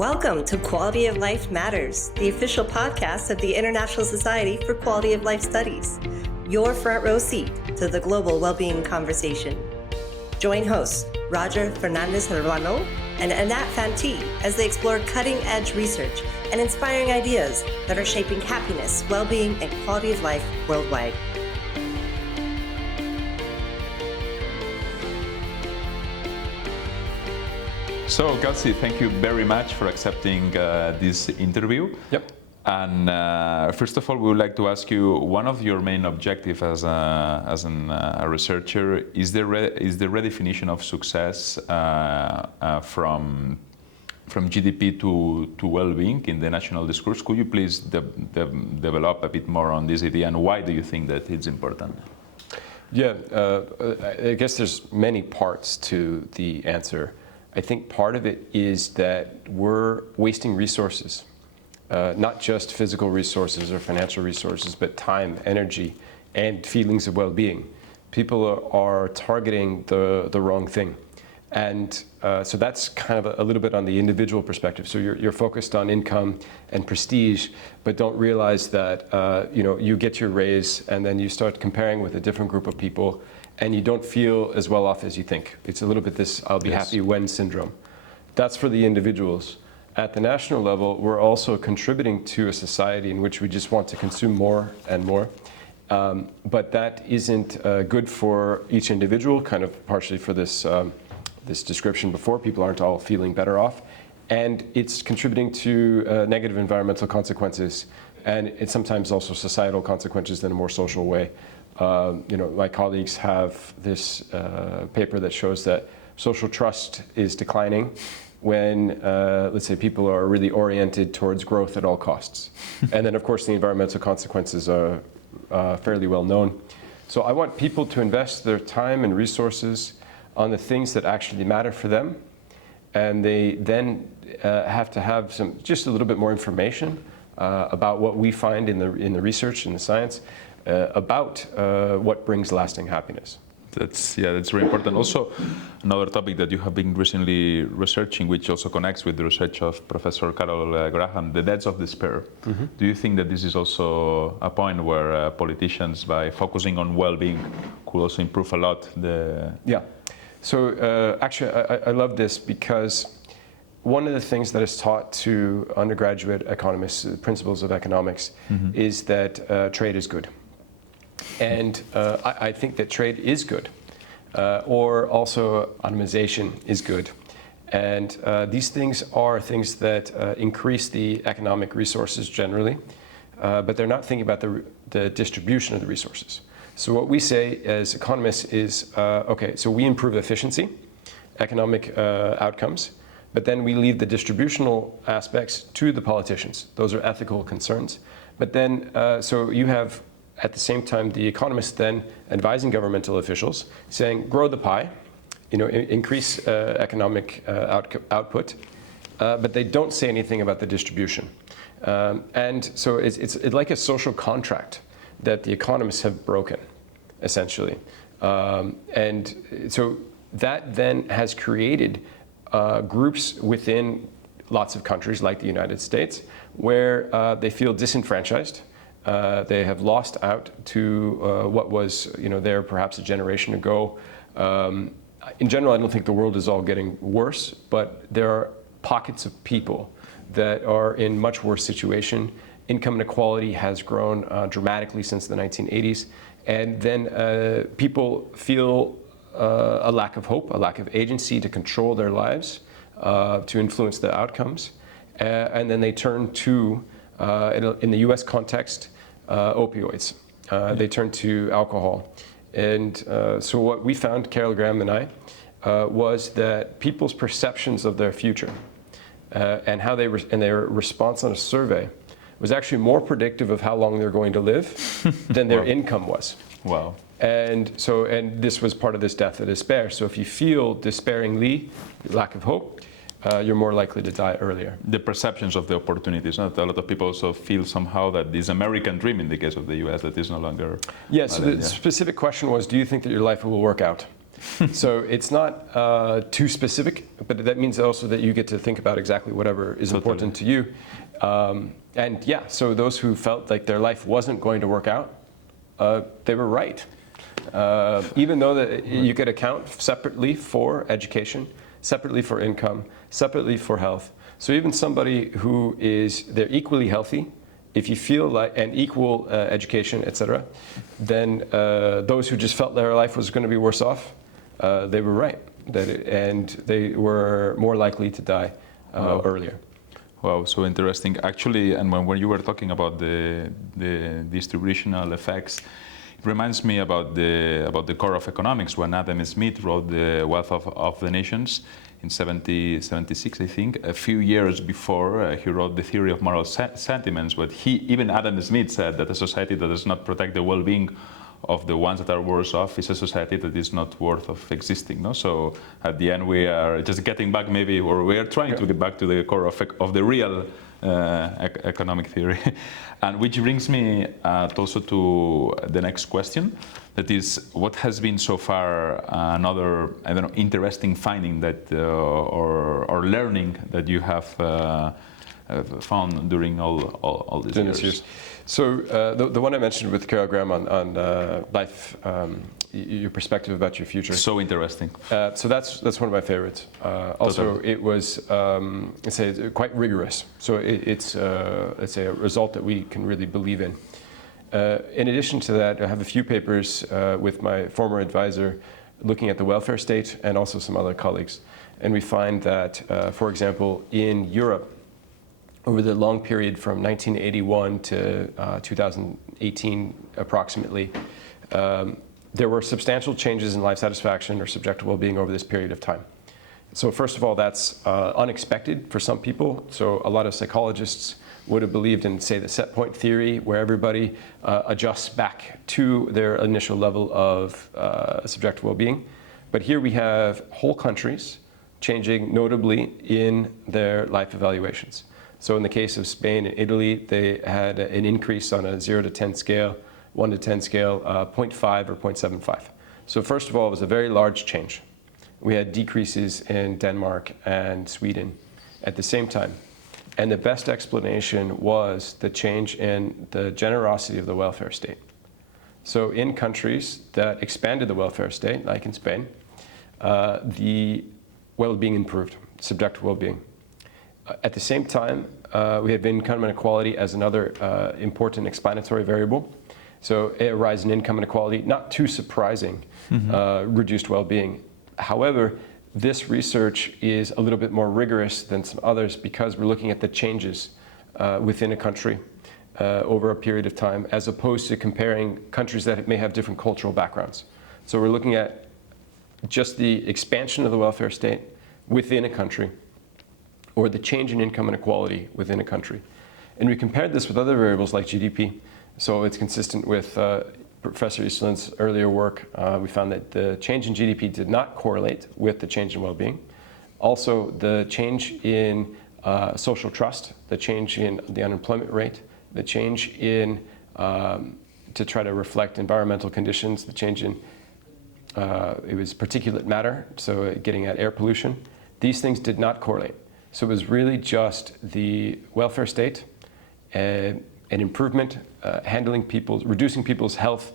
Welcome to Quality of Life Matters, the official podcast of the International Society for Quality of Life Studies, your front row seat to the global well-being conversation. Join hosts Roger Fernandez-Urbano and Anat Fanti as they explore cutting-edge research and inspiring ideas that are shaping happiness, well-being, and quality of life worldwide. So, Kelsey, thank you very much for accepting this interview. Yep. And first of all, we would like to ask you, one of your main objectives as a researcher is the redefinition of success from GDP to well-being in the national discourse. Could you please develop a bit more on this idea, and why do you think that it's important? Yeah, I guess there's many parts to the answer. I think part of it is that we're wasting resources, not just physical resources or financial resources, but time, energy, and feelings of well-being. People are targeting the wrong thing. And so that's kind of a little bit on the individual perspective. So you're focused on income and prestige, but don't realize that you get your raise and then you start comparing with a different group of people, and you don't feel as well off as you think. It's a little bit this I'll be happy when syndrome. That's for the individuals. At the national level, we're also contributing to a society in which we just want to consume more and more. But that isn't good for each individual, kind of partially for this description before. People aren't all feeling better off. And it's contributing to negative environmental consequences, and it's sometimes also societal consequences in a more social way. My colleagues have this paper that shows that social trust is declining when, let's say, people are really oriented towards growth at all costs. And then, of course, the environmental consequences are fairly well known. So I want people to invest their time and resources on the things that actually matter for them. And they then have to have just a little bit more information about what we find in the research and the science about what brings lasting happiness. That's very important. Also, another topic that you have been recently researching, which also connects with the research of Professor Carol Graham, the deaths of despair. Mm-hmm. Do you think that this is also a point where politicians, by focusing on well-being, could also improve a lot the... Yeah. So actually, I love this because one of the things that is taught to undergraduate economists, principles of economics, mm-hmm. is that trade is good. And I think that trade is good, or also automation is good. And these things are things that increase the economic resources generally, but they're not thinking about the distribution of the resources. So what we say as economists is, okay, so we improve efficiency, economic outcomes, but then we leave the distributional aspects to the politicians. Those are ethical concerns. But then, so you have, at the same time, the economists then advising governmental officials, saying, grow the pie, increase economic output, but they don't say anything about the distribution. And so it's like a social contract that the economists have broken, essentially. And so that then has created groups within lots of countries like the United States where they feel disenfranchised. They have lost out to what was there perhaps a generation ago. In general, I don't think the world is all getting worse, but there are pockets of people that are in much worse situation. Income inequality has grown dramatically since the 1980s. And then people feel a lack of hope, a lack of agency to control their lives, to influence the outcomes. And then they turn to, in the US context, opioids. They turn to alcohol. And so what we found, Carol Graham and I, was that people's perceptions of their future and how and their response on a survey was actually more predictive of how long they're going to live than their income was. Wow. And this was part of this death of despair. So if you feel despairingly, lack of hope, you're more likely to die earlier. The perceptions of the opportunities. Not a lot of people also feel somehow that this American dream, in the case of the US, that is no longer. Yeah. So the specific question was, do you think that your life will work out? So it's not too specific, but that means also that you get to think about exactly whatever is important to you. And yeah, so those who felt like their life wasn't going to work out, they were right. Even though that you could account separately for education, separately for income, separately for health. So even somebody who they're equally healthy, if you feel like an equal education, etc., then those who just felt their life was going to be worse off, they were right, and they were more likely to die earlier. Wow, so interesting. Actually, and when you were talking about the distributional effects, it reminds me about the core of economics when Adam Smith wrote The Wealth of the Nations in 76, I think. A few years before, he wrote The Theory of Moral Sentiments, but even Adam Smith said that a society that does not protect the well-being of the ones that are worse off is a society that is not worth of existing. No? So at the end, we are just getting back maybe, or we are trying to get back to the core of the real economic theory. And which brings me also to the next question, that is, what has been so far another, I don't know, interesting finding that or learning that you have found during all these years? So the one I mentioned with Carol Graham on life, your perspective about your future. So interesting. So that's one of my favorites. Also, totally. It was let's say quite rigorous. So it's let's say a result that we can really believe in. In addition to that, I have a few papers with my former advisor looking at the welfare state and also some other colleagues, and we find that, for example, in Europe, over the long period from 1981 to 2018 approximately, there were substantial changes in life satisfaction or subjective well-being over this period of time. So first of all, that's unexpected for some people. So a lot of psychologists would have believed in, say, the set point theory, where everybody adjusts back to their initial level of subjective well-being. But here we have whole countries changing notably in their life evaluations. So in the case of Spain and Italy, they had an increase on a 0 to 10 scale, 1 to 10 scale, 0.5 or 0.75. So first of all, it was a very large change. We had decreases in Denmark and Sweden at the same time. And the best explanation was the change in the generosity of the welfare state. So in countries that expanded the welfare state, like in Spain, the well-being improved, subjective well-being. At the same time, we have income inequality as another important explanatory variable. So a rise in income inequality, not too surprising, reduced well-being. However, this research is a little bit more rigorous than some others because we're looking at the changes within a country over a period of time, as opposed to comparing countries that may have different cultural backgrounds. So we're looking at just the expansion of the welfare state within a country, or the change in income inequality within a country. And we compared this with other variables like GDP. So it's consistent with Professor Eastland's earlier work. We found that the change in GDP did not correlate with the change in well-being. Also, the change in social trust, the change in the unemployment rate, the change in, to try to reflect environmental conditions, the change in, it was particulate matter, so getting at air pollution. These things did not correlate. So it was really just the welfare state, an improvement, handling people's, reducing people's health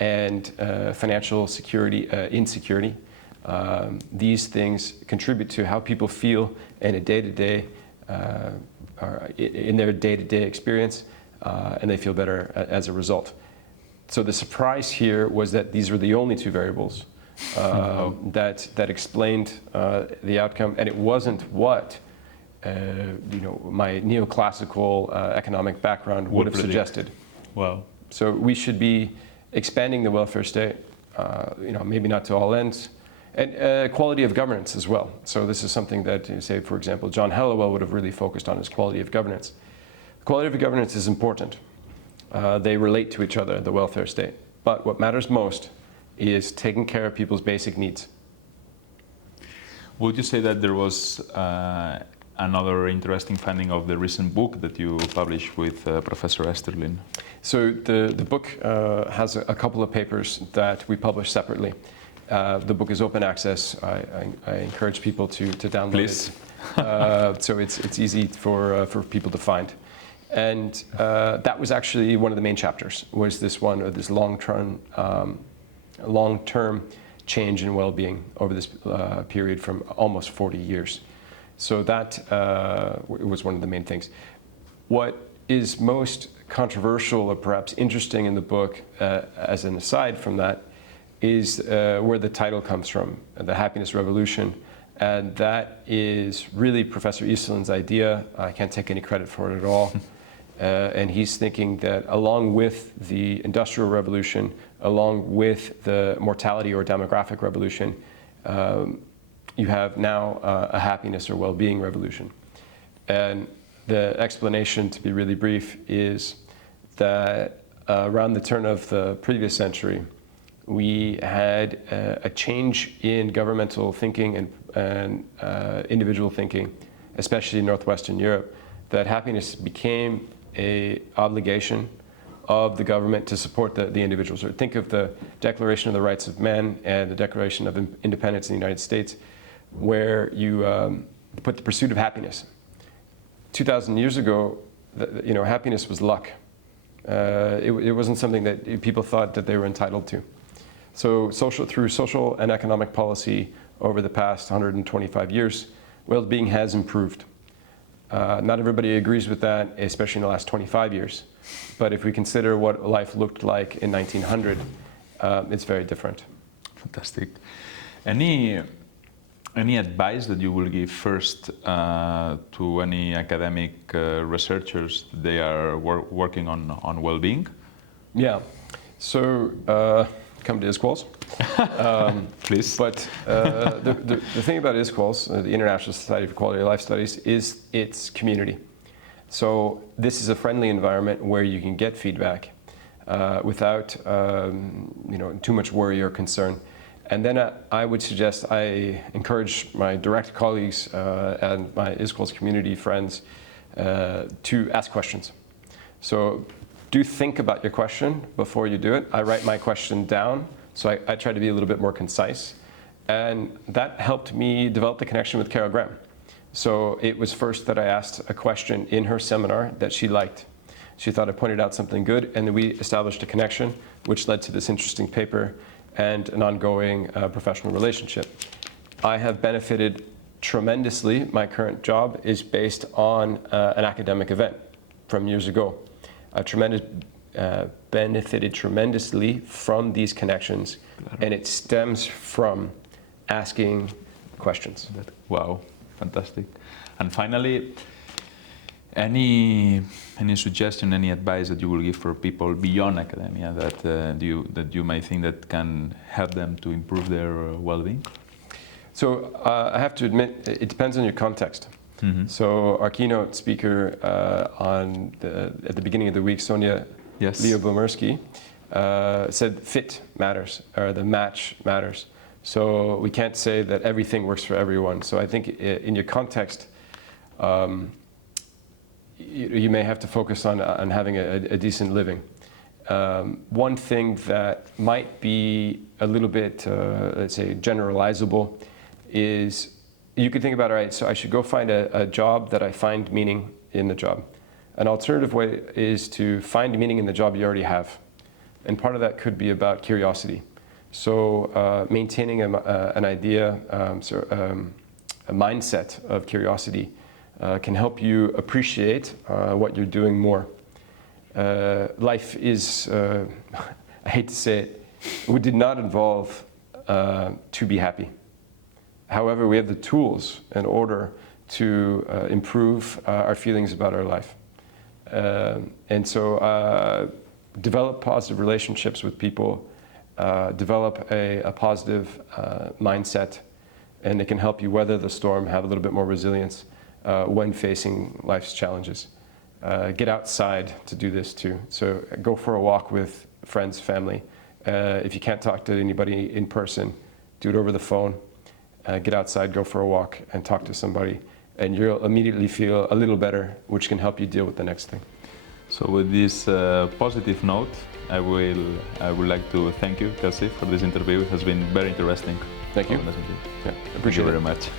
and financial security, insecurity. These things contribute to how people feel in a day-to-day, or in their day-to-day experience, and they feel better as a result. So the surprise here was that these were the only two variables that explained the outcome, and it wasn't what my neoclassical economic background would have suggested. Wow. So we should be expanding the welfare state, maybe not to all ends, and quality of governance as well. So this is something that, say, for example, John Hallowell would have really focused on, is quality of governance. Quality of governance is important. They relate to each other, the welfare state. But what matters most is taking care of people's basic needs. Would you say that there was another interesting finding of the recent book that you published with Professor Esterlin? So the book has a couple of papers that we published separately. The book is open access. I encourage people to download Please. it. So it's easy for people to find. And that was actually one of the main chapters, was this one of this long-term change in well-being over this period from almost 40 years. So that was one of the main things. What is most controversial or perhaps interesting in the book, as an aside from that, is where the title comes from, the happiness revolution. And that is really Professor Easterlin's idea. I can't take any credit for it at all. And he's thinking that along with the Industrial Revolution, along with the mortality or demographic revolution, you have now a happiness or well-being revolution. And the explanation, to be really brief, is that around the turn of the previous century, we had a change in governmental thinking and individual thinking, especially in Northwestern Europe, that happiness became an obligation of the government to support the individuals. Or think of the Declaration of the Rights of Man and the Declaration of Independence in the United States, where you put the pursuit of happiness. 2,000 years ago, happiness was luck. It wasn't something that people thought that they were entitled to. So through social and economic policy over the past 125 years, well-being has improved. Not everybody agrees with that, especially in the last 25 years. But if we consider what life looked like in 1900, it's very different. Fantastic. Any advice that you will give first to any academic researchers? They are working on well-being? Yeah. So come to ISQOLS. Please. But the thing about ISQOLS, the International Society for Quality of Life Studies, is its community. So this is a friendly environment where you can get feedback without too much worry or concern. And then I would suggest, I encourage my direct colleagues and my ISQOLS community friends to ask questions. So do think about your question before you do it. I write my question down, so I try to be a little bit more concise. And that helped me develop the connection with Carol Graham. So it was first that I asked a question in her seminar that she liked. She thought I pointed out something good, and then we established a connection, which led to this interesting paper and an ongoing professional relationship. I have benefited tremendously. My current job is based on an academic event from years ago. I've benefited tremendously from these connections, and it stems from asking questions. Wow, fantastic. And finally, any suggestion, any advice that you will give for people beyond academia that you may think that can help them to improve their well-being? So I have to admit, it depends on your context. Mm-hmm. So our keynote speaker at the beginning of the week, Sonia Leo-Bomersky, said fit matters, or the match matters. So we can't say that everything works for everyone. So I think in your context, you may have to focus on having a decent living. One thing that might be a little bit, let's say, generalizable is you could think about, all right, so I should go find a job that I find meaning in the job. An alternative way is to find meaning in the job you already have. And part of that could be about curiosity. So maintaining an idea, a mindset of curiosity can help you appreciate what you're doing more. Life is, I hate to say it, we did not evolve to be happy. However, we have the tools in order to improve our feelings about our life. And so develop positive relationships with people, develop a positive mindset, and it can help you weather the storm, have a little bit more resilience when facing life's challenges. Get outside to do this too. So go for a walk with friends, family. If you can't talk to anybody in person, do it over the phone. Get outside, go for a walk, and talk to somebody, and you'll immediately feel a little better, which can help you deal with the next thing. So with this positive note, I would like to thank you, Kelsey, for this interview. It has been very interesting. Thank you. Yeah, Appreciate it it very much.